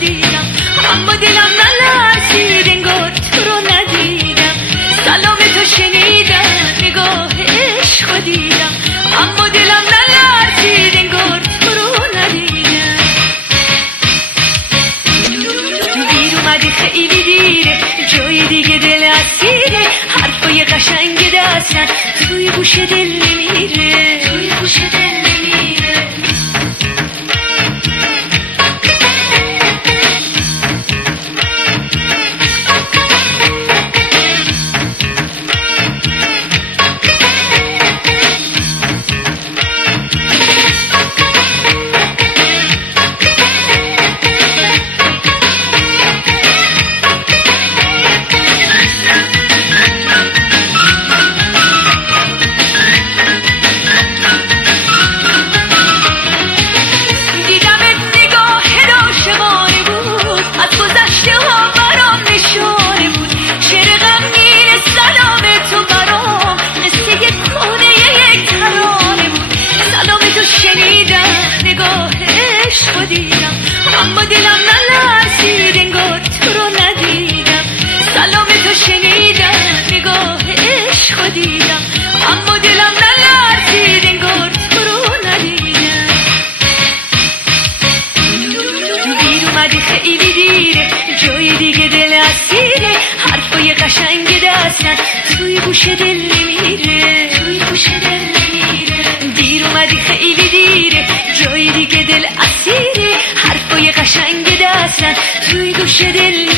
دیدم اما دلم نلرزید انگار تو رو ندیدم. سلام تو شنیدم نگاه عشق دیدم اما دلم نلرزید انگار تو رو ندیدم. دیر اومدی خیلی دیره جای دیگه دل اسیره حرفای قشنگ دستن توی گوش دل نمیره توی گوش دل نمیره. اما دلم نلرزید انگار تو رو ندیدم. سلام تو شنیدم نگاه عشق دیدم اما دلم نلرزید انگار تو رو ندیدم. دیر اومدی خیلی دیره جای دیگه دل اسیره حرفای قشنگ دستن توی گوش دل نمیره توی گوش دل نمیره. دیر اومدی خیلی دیره جای دیگه دل اسیره حرفای قشنگ دستن توی گوش دل